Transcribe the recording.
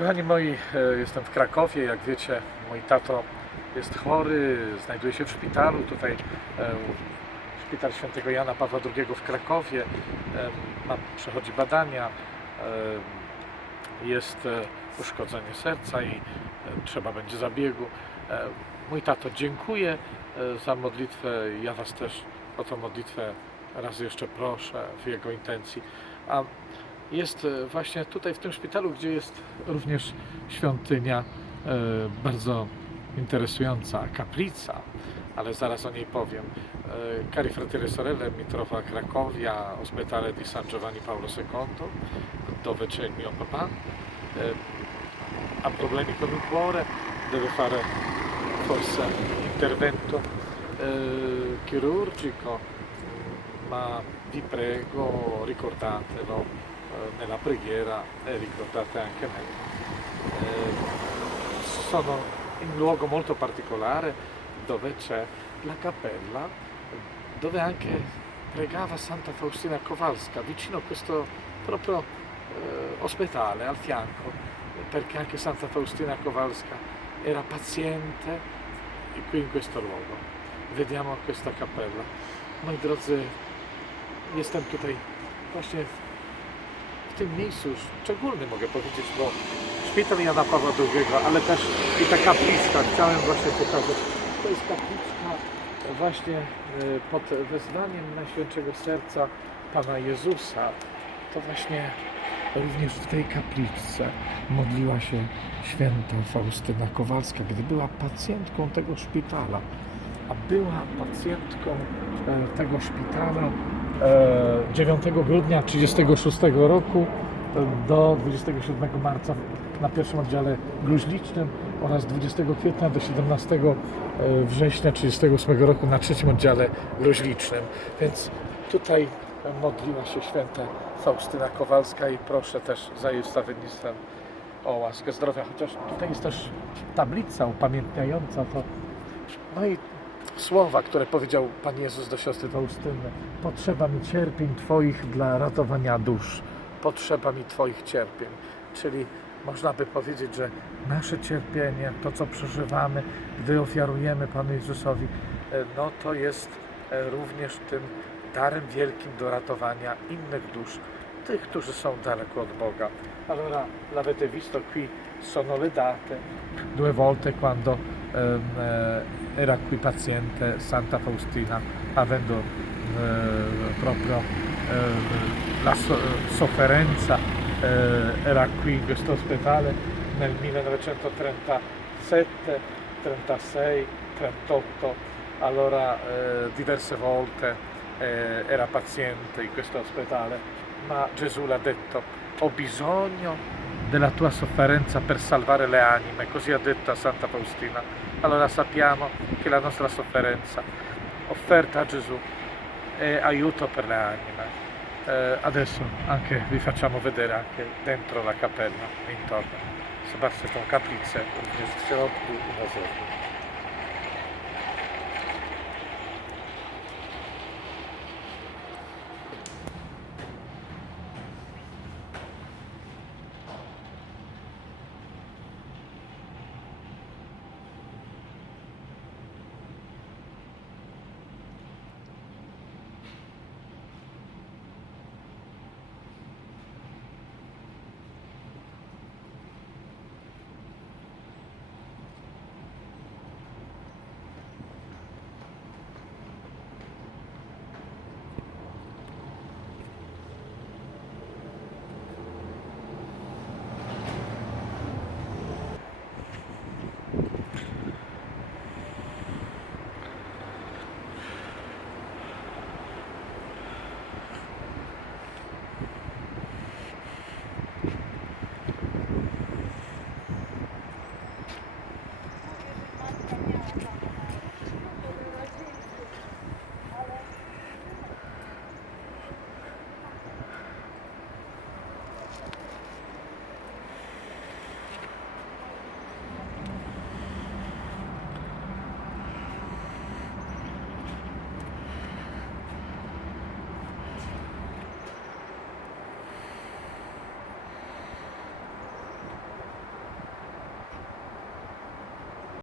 Kochani moi, e, jestem w Krakowie. Jak wiecie, mój tato jest chory, znajduje się w szpitalu. Tutaj e, szpital świętego Jana Pawła II w Krakowie. E, Ma, przechodzi badania. Jest uszkodzenie serca i trzeba będzie zabiegu. Mój tato dziękuję za modlitwę. Ja Was też o tą modlitwę raz jeszcze proszę w jego intencji. A jest e, właśnie tutaj w tym szpitalu, gdzie jest również świątynia e, bardzo interesująca, kaplica, ale zaraz o niej powiem. E, Cari Fratelli Sorelle mi trova a Cracovia, ospedale di San Giovanni Paolo II, dove c'è mio papà. Ha problemi con il cuore, deve fare forse intervento chirurgico, ma vi prego ricordatelo nella preghiera e ricordate anche me. Eh, sono in un luogo molto particolare dove c'è la cappella dove anche pregava Santa Faustina Kowalska vicino a questo proprio eh, ospedale al fianco perché anche Santa Faustina Kowalska era paziente qui in questo luogo. Vediamo questa cappella. Moi drodzy, jestem tutaj właśnie tym miejscu szczególnym mogę powiedzieć, bo szpital Jana Pawła II, ale też i ta kapliczka, chciałem właśnie pokazać. To jest kapliczka właśnie e, pod wezwaniem Najświętszego Serca Pana Jezusa. To właśnie również w tej kapliczce modliła się święta Faustyna Kowalska, gdy była pacjentką tego szpitala. A była pacjentką e, tego szpitala 9 grudnia 1936 roku e, do 27 marca na pierwszym oddziale gruźlicznym oraz 20 kwietnia do 17 e, września 1938 roku na trzecim oddziale gruźlicznym. Więc tutaj modliła się święta Faustyna Kowalska i proszę też za jej wstawiennictwem o łaskę zdrowia, chociaż tutaj jest też tablica upamiętniająca to. No i słowa, które powiedział Pan Jezus do siostry Faustyny. Potrzeba mi cierpień Twoich dla ratowania dusz. Potrzeba mi Twoich cierpień. Czyli można by powiedzieć, że nasze cierpienie, to co przeżywamy, gdy ofiarujemy Panu Jezusowi, e, no to jest e, również tym darem wielkim do ratowania innych dusz, tych, którzy są daleko od Boga. Allora l'avete visto qui sono le date. Due volte quando ehm, eh, era qui paziente Santa Faustina avendo eh, proprio eh, la so- sofferenza eh, era qui in questo ospedale nel 1937, 36, 38 allora eh, diverse volte eh, era paziente in questo ospedale, ma Gesù l'ha detto, ho bisogno della tua sofferenza per salvare le anime, così ha detto a Santa Faustina. Allora sappiamo che la nostra sofferenza offerta a Gesù è aiuto per le anime. Eh, adesso anche vi facciamo vedere anche dentro la cappella, intorno. Zobaczcie tą kaplicę, również